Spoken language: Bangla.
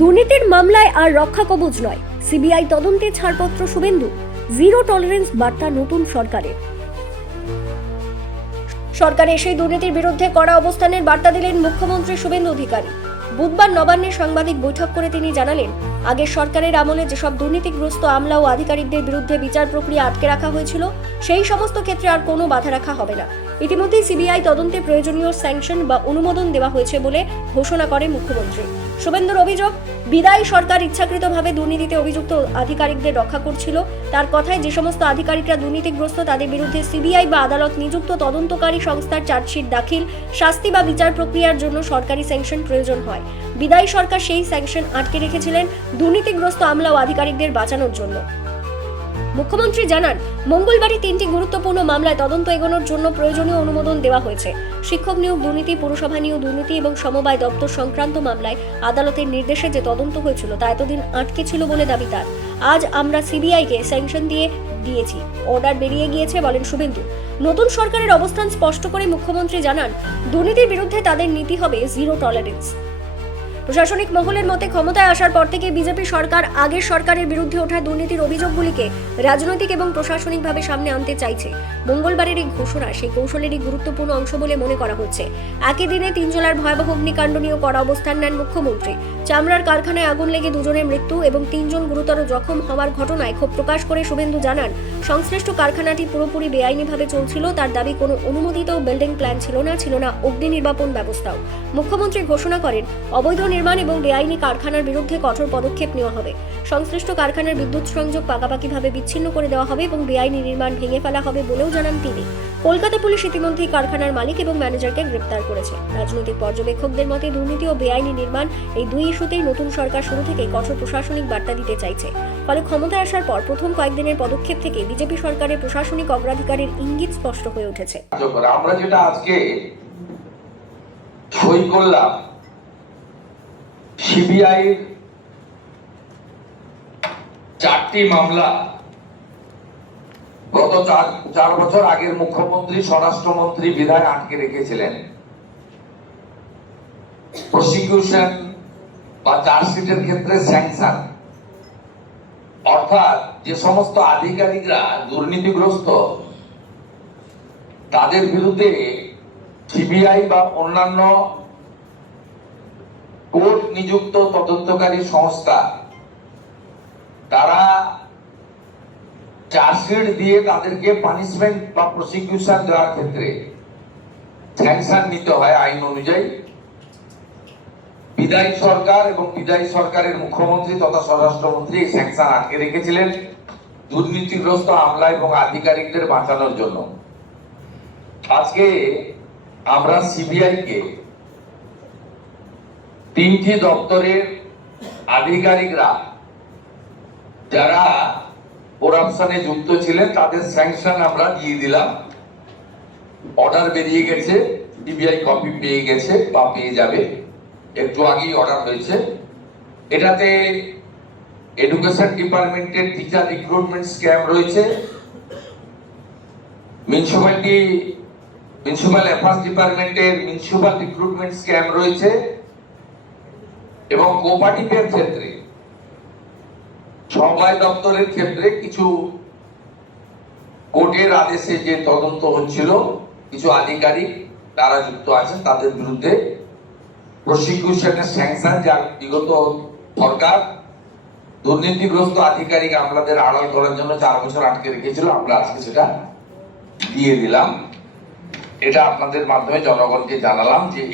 দুর্নীতির মামলায় আর রক্ষা কবচ নয়, সিবিআই তদন্তে ছাড়পত্র শুভেন্দু। জিরো টলারেন্স বার্তা নতুন সরকারের। সরকার এসে দুর্নীতির বিরুদ্ধে কড়া অবস্থানের বার্তা দিলেন মুখ্যমন্ত্রী শুভেন্দু অধিকারী। বুধবার নবান্নে সাংবাদিক বৈঠক করে তিনি জানালেন, আগের সরকারের আমলে যেসব দুর্নীতিগ্রস্ত আমলা ও আধিকারিকদের বিরুদ্ধে বিচার প্রক্রিয়া আটকে রাখা হয়েছিল, সেই সমস্ত ক্ষেত্রে আর কোনো বাধা রাখা হবে না। ইতিমধ্যেই সিবিআই তদন্তে প্রয়োজনীয় স্যাংশন বা অনুমোদন দেওয়া হয়েছে বলে ঘোষণা করে মুখ্যমন্ত্রী। শুভেন্দুর অভিযোগ, বিদায়ী সরকার ইচ্ছাকৃতভাবে দুর্নীতিতে অভিযুক্ত আধিকারিকদের রক্ষা করছিল। তার কথায়, যে সমস্ত আধিকারিকরা দুর্নীতিগ্রস্ত তাদের বিরুদ্ধে সিবিআই বা আদালত নিযুক্ত তদন্তকারী সংস্থার চার্জশিট দাখিল, শাস্তি বা বিচার প্রক্রিয়ার জন্য সরকারি স্যাংশন প্রয়োজন হয়। বিদায়ী সরকার সেই স্যাংশন আটকে রেখেছিলেন দুর্নীতিগ্রস্ত আমলা ও আধিকারিকদের বাঁচানোর জন্য। মুখ্যমন্ত্রী জানান, মঙ্গলবারই 3টি গুরুত্বপূর্ণ মামলায় তদন্ত এগোনোর জন্য প্রয়োজনীয় অনুমোদন দেওয়া হয়েছে। শিক্ষক নিয়োগ দুর্নীতি, পুরসভা নিয়োগ দুর্নীতি এবং সমবায় দপ্তর সংক্রান্ত মামলায় আদালতের নির্দেশে যে তদন্ত হয়েছিল তা এতদিন আটকে ছিল বলে দাবি তার। আজ আমরা সিবিআইকে স্যাংশন দিয়েছি, অর্ডার বেরিয়ে গিয়েছে বলেন শুভেন্দু। নতুন সরকারের অবস্থান স্পষ্ট করে মুখ্যমন্ত্রী জানান, দুর্নীতির বিরুদ্ধে তাদের নীতি হবে জিরো টলারেন্স। প্রশাসনিক মহলের মতে, ক্ষমতায় আসার পর থেকে বিজেপি সরকার আগের সরকারের বিরুদ্ধে ওঠা দুর্নীতির অভিযোগগুলিকে রাজনৈতিক এবং প্রশাসনিকভাবে সামনে আনতে চাইছে। মঙ্গলবারের এই ঘোষণা সেই কৌশলেরই গুরুত্বপূর্ণ অংশ বলে মনে করা হচ্ছে। একই দিনে তিনজলার ভয়াবহ অগ্নিকাণ্ড নিয়েও কড়া অবস্থান নেন মুখ্যমন্ত্রী। চামড়ার কারখানায় আগুন লেগে 2 জনের মৃত্যু এবং 3 জন গুরুতর জখম হওয়ার ঘটনায় ক্ষোভ প্রকাশ করে শুভেন্দু জানান, সংশ্লিষ্ট কারখানাটি পুরোপুরি বেআইনিভাবে চলছিল। তার দাবি, কোনো অনুমোদিত বিল্ডিং প্ল্যান ছিল না অগ্নি নির্বাপন ব্যবস্থাও। মুখ্যমন্ত্রী ঘোষণা করেন, অবৈধ নির্মাণ এবং বেআইনি কারখানার বিরুদ্ধে কঠোর পদক্ষেপ নেওয়া হবে। সংশ্লিষ্ট কারখানার বিদ্যুৎ সংযোগ পাকাপাকিভাবে বিচ্ছিন্ন করে দেওয়া হবে এবং বেআইনি নির্মাণ ভেঙে ফেলা হবে বলেও জানান তিনি। কলকাতা পুলিশ ইতিমধ্যেই কারখানার মালিক এবং ম্যানেজারকে গ্রেপ্তার করেছে। রাজনৈতিক পর্যবেক্ষকদের মতে, দুর্নীতি ও বেআইনি নির্মাণ এই দুই ইস্যুতেই নতুন সরকার শুরু থেকেই কঠোর প্রশাসনিক বার্তা দিতে চাইছে। ফলে ক্ষমতায় আসার পর প্রথম কয়েকদিনের পদক্ষেপ থেকে বিজেপি সরকারের প্রশাসনিক অগ্রাধিকারের ইঙ্গিত স্পষ্ট হয়ে উঠেছে। আমরা যেটা আজকে সই করলাম, সিবিআই 4টি মামলা গত 4 বছর আগের মুখ্যমন্ত্রী, স্বরাষ্ট্রমন্ত্রী, বিধায়ক আটকে রেখেছিলেন। প্রসিকিউশন বা চার্জশিটের ক্ষেত্রে স্যাংশন, অর্থাৎ যে সমস্ত আধিকারিকরা দুর্নীতিগ্রস্ত তাদের বিরুদ্ধে সিবিআই বা অন্যান্য কোর্ট নিযুক্ত তদন্তকারী সংস্থা তারা চার্জশিট দিয়ে তাদেরকে পানিশমেন্ট বা প্রসিকিউশন দেওয়ার ক্ষেত্রে স্যাংশন নিতে হয় আইন অনুযায়ী। বিদায়ী সরকার এবং বিদায়ী সরকারের মুখ্যমন্ত্রী তথা স্বরাষ্ট্রমন্ত্রী এই স্যাংশন আটকে রেখেছিলেন দুর্নীতিগ্রস্ত আমলা এবং আধিকারিকদের বাঁচানোর জন্য। আজকে আমরা সিবিআই কে 3টি দপ্তরের আধিকারিকরা যারা করাপশনে যুক্ত ছিলেন তাদের স্যাংশন আমরা দিয়ে দিলাম। অর্ডার বেরিয়ে গেছে, সিবিআই কপি পেয়ে গেছে বা পেয়ে যাবে, একটু আগেই অর্ডার হয়েছে। এটাতে এডুকেশন ডিপার্টমেন্টের টিচার রিক্রুটমেন্ট স্ক্যাম রয়েছে, মিউনিসিপাল অ্যাফেয়ার্স ডিপার্টমেন্টের মিউনিসিপাল রিক্রুটমেন্ট স্ক্যাম রয়েছে এবং কোঅপারেটিভের ক্ষেত্রে, সমবায় দপ্তরের ক্ষেত্রে কিছু কোর্টের আদেশে যে তদন্ত হচ্ছিল, কিছু আধিকারিক তারা যুক্ত আছেন, তাদের বিরুদ্ধে প্রসিকিউশনের স্যাংশন, যার বিগত সরকার দুর্নীতিগ্রস্ত আধিকারিক আমলাদের আড়াল করার জন্য 4 বছর আটকে রেখেছিল, আমরা আজকে সেটা দিয়ে দিলাম। এটা আপনাদের মাধ্যমে জনগণকে জানালাম যে